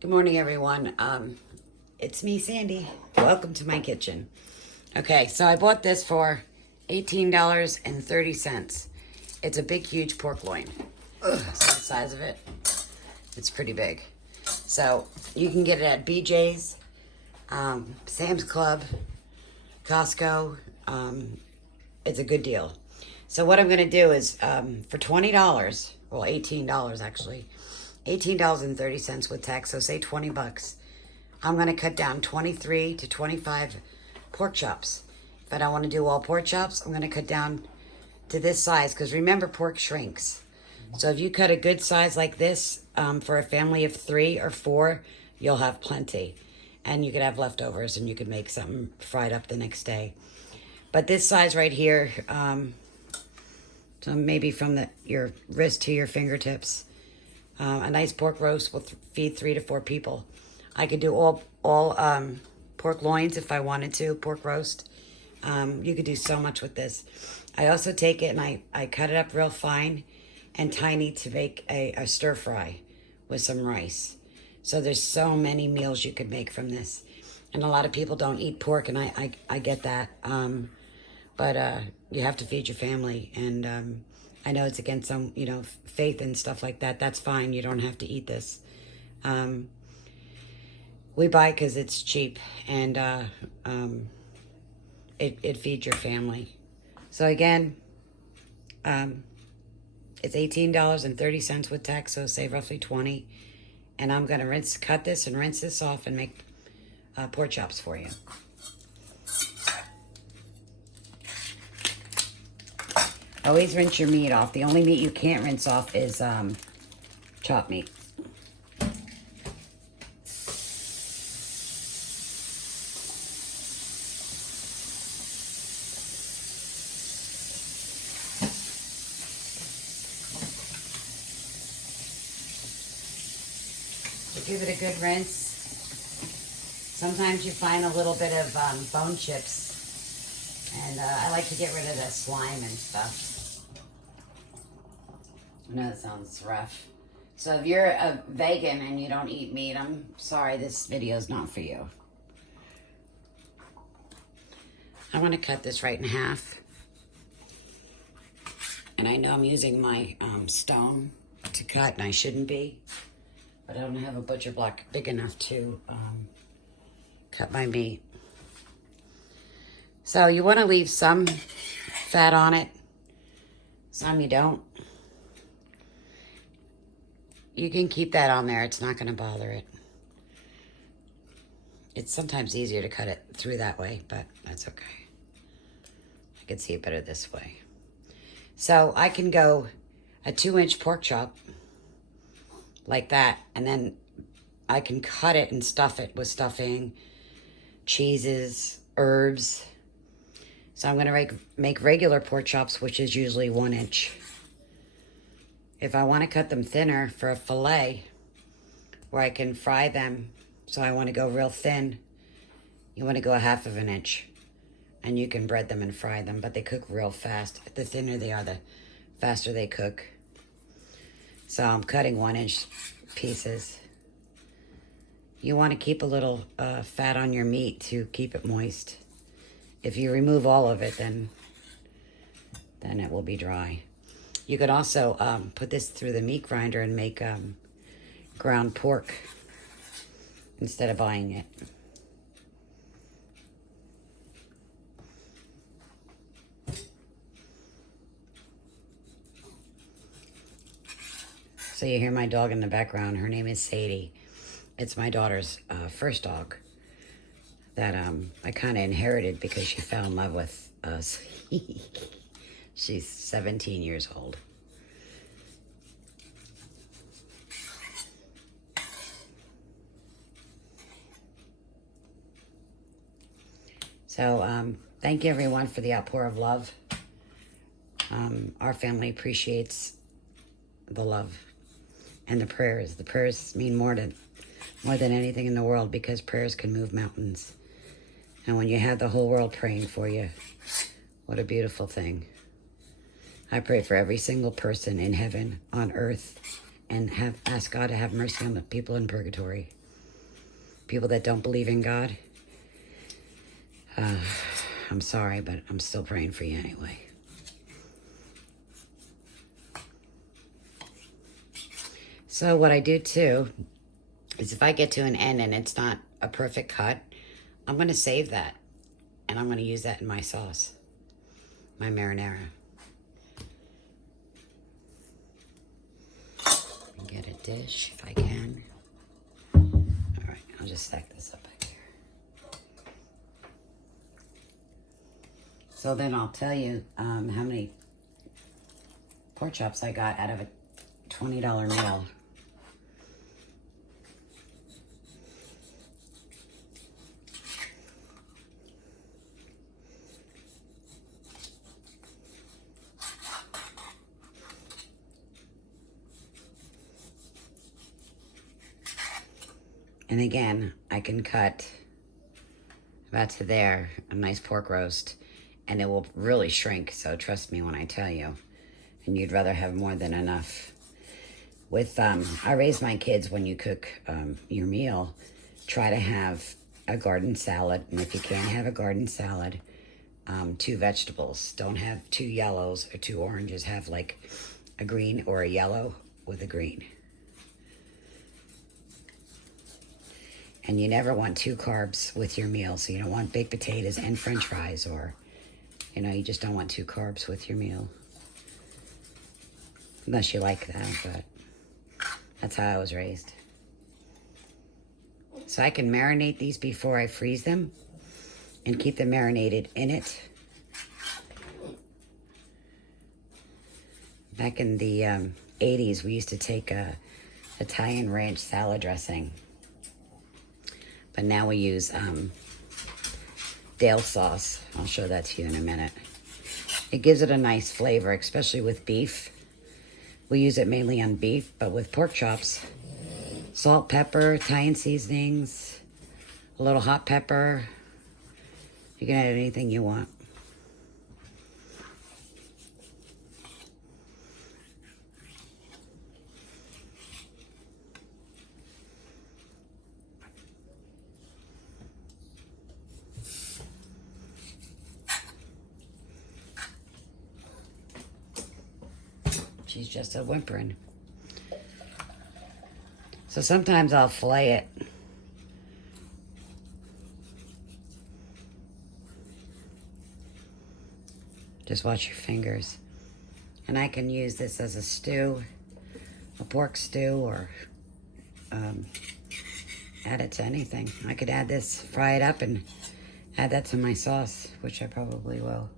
Good morning, everyone. It's me, Sandy. Welcome to my kitchen. Okay, so I bought this for $18.30. It's a big, huge pork loin. Ugh, so the size of it, it's pretty big. So you can get it at BJ's, Sam's Club, Costco. It's a good deal. So what I'm going to do is for $20, well, $18 actually, $18.30 with tax, so say 20 bucks. I'm going to cut down 23 to 25 pork chops. If I don't want to do all pork chops, I'm going to cut down to this size, because remember, pork shrinks. So if you cut a good size like this for a family of 3 or 4, you'll have plenty. And you could have leftovers, and you could make something fried up the next day. But this size right here, so maybe from your wrist to your fingertips, a nice pork roast will feed 3 to 4 people. I could do all pork loins if I wanted to, pork roast. You could do so much with this. I also take it and I cut it up real fine and tiny to make a stir fry with some rice. So there's so many meals you could make from this. And a lot of people don't eat pork, and I get that. But you have to feed your family, and I know it's against some, faith and stuff like that. That's fine. You don't have to eat this. We buy it because it's cheap, and it feeds your family. So again, it's $18.30 with tax, so say roughly 20. And I'm going to cut this and rinse this off and make pork chops for you. Always rinse your meat off. The only meat you can't rinse off is chopped meat. So give it a good rinse. Sometimes you find a little bit of bone chips, and I like to get rid of the slime and stuff. I know that sounds rough. So if you're a vegan and you don't eat meat, I'm sorry, this video is not for you. I want to cut this right in half. And I know I'm using my stone to cut, and I shouldn't be. But I don't have a butcher block big enough to cut my meat. So you want to leave some fat on it. Some you don't. You can keep that on there. It's not going to bother it. It's sometimes easier to cut it through that way, but that's okay. I can see it better this way. So I can go a 2-inch pork chop like that, and then I can cut it and stuff it with stuffing, cheeses, herbs. So I'm going to make regular pork chops, which is usually 1 inch. If I want to cut them thinner for a fillet, where I can fry them, so I want to go real thin, you want to go 1/2 inch. And you can bread them and fry them, but they cook real fast. The thinner they are, the faster they cook. So I'm cutting 1-inch pieces. You want to keep a little fat on your meat to keep it moist. If you remove all of it, then it will be dry. You could also put this through the meat grinder and make ground pork instead of buying it. So you hear my dog in the background. Her name is Sandie. It's my daughter's first dog that I kind of inherited because she fell in love with us. She's 17 years old. So thank you, everyone, for the outpour of love. Our family appreciates the love and the prayers. The prayers mean more than anything in the world, because prayers can move mountains. And when you have the whole world praying for you, what a beautiful thing. I pray for every single person in heaven, on earth, and ask God to have mercy on the people in purgatory. people that don't believe in God. I'm sorry, but I'm still praying for you anyway. So what I do too is if I get to an end and it's not a perfect cut, I'm going to save that. And I'm going to use that in my sauce, my marinara. Get a dish if I can. All right, I'll just stack this up back here. So then I'll tell you how many pork chops I got out of a $20 meal. And again, I can cut about to there, a nice pork roast, and it will really shrink, so trust me when I tell you. And you'd rather have more than enough. With, I raise my kids, when you cook your meal, try to have a garden salad. And if you can't have a garden salad, 2 vegetables. Don't have 2 yellows or 2 oranges. Have like a green or a yellow with a green. And you never want 2 carbs with your meal. So you don't want baked potatoes and french fries, or, you know, you just don't want 2 carbs with your meal. Unless you like that, but that's how I was raised. So I can marinate these before I freeze them and keep them marinated in it. Back in the 80s, we used to take Italian ranch salad dressing. But now we use Dale sauce. I'll show that to you in a minute. It gives it a nice flavor, especially with beef. We use it mainly on beef, but with pork chops, salt, pepper, Italian seasonings, a little hot pepper. You can add anything you want. She's just a whimpering. So sometimes I'll fillet it. Just watch your fingers. And I can use this as a stew, a pork stew, or add it to anything. I could add this, fry it up, and add that to my sauce, which I probably will.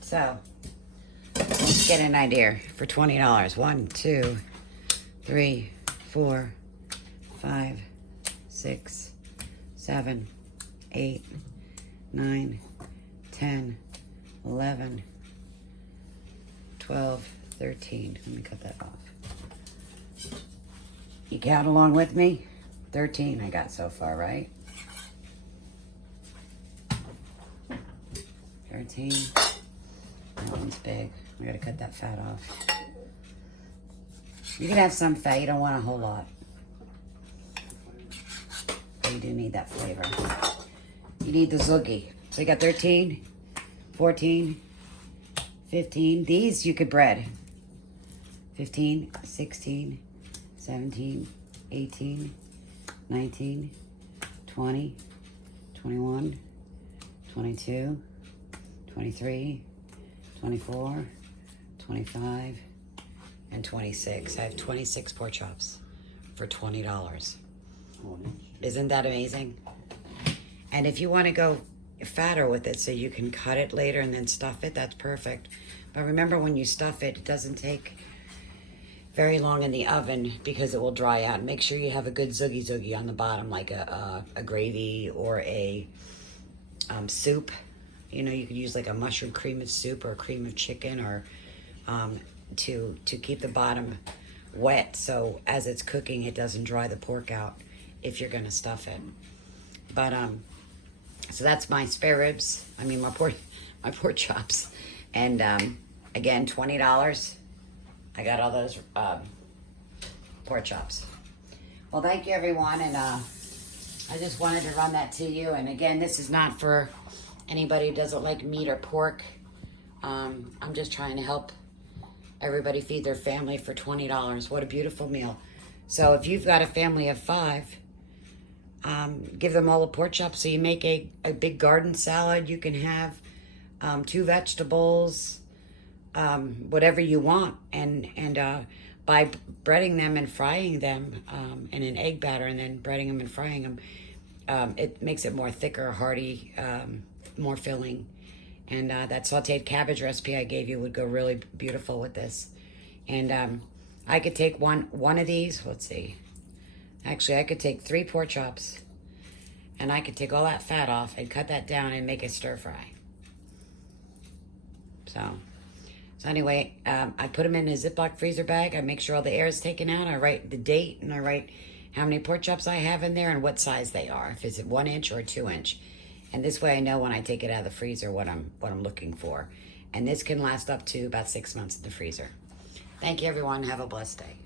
So, let's get an idea for $20. 1, 2, 3, 4, 5, 6, 7, 8, 9, 10, 11, 12, 13. Let me cut that off. You count along with me? 13 I got so far, right? 13. That one's big. We gotta cut that fat off. You can have some fat. You don't want a whole lot. But you do need that flavor. You need the zoogie. So you got 13, 14, 15. These you could bread. 15, 16, 17, 18, 19, 20, 21, 22, 23, 24, 25, and 26. I have 26 pork chops for $20. Isn't that amazing? And if you want to go fatter with it so you can cut it later and then stuff it, that's perfect. But remember, when you stuff it, it doesn't take very long in the oven because it will dry out. Make sure you have a good zoogie on the bottom, like a gravy or a soup. You know, you could use like a mushroom cream of soup or a cream of chicken, or to keep the bottom wet, so as it's cooking it doesn't dry the pork out if you're gonna stuff it. But so that's my spare ribs. I mean my pork chops, and again $20 I got all those pork chops. Well, thank you, everyone, and I just wanted to run that to you. And again, this is not for anybody who doesn't like meat or pork. I'm just trying to help everybody feed their family for $20. What a beautiful meal. So if you've got a family of 5, give them all a pork chop. So you make a big garden salad. You can have 2 vegetables, whatever you want. And by breading them and frying them in an egg batter and then breading them and frying them, it makes it more thicker, hearty, more filling. And that sauteed cabbage recipe I gave you would go really beautiful with this. And I could take one of these. Let's see. Actually, I could take 3 pork chops, and I could take all that fat off and cut that down and make a stir fry. So anyway, I put them in a Ziploc freezer bag. I make sure all the air is taken out. I write the date, and I write how many pork chops I have in there and what size they are. If it's 1 inch or 2 inch. And this way I know when I take it out of the freezer what I'm looking for. And this can last up to about 6 months in the freezer. Thank you, everyone. Have a blessed day.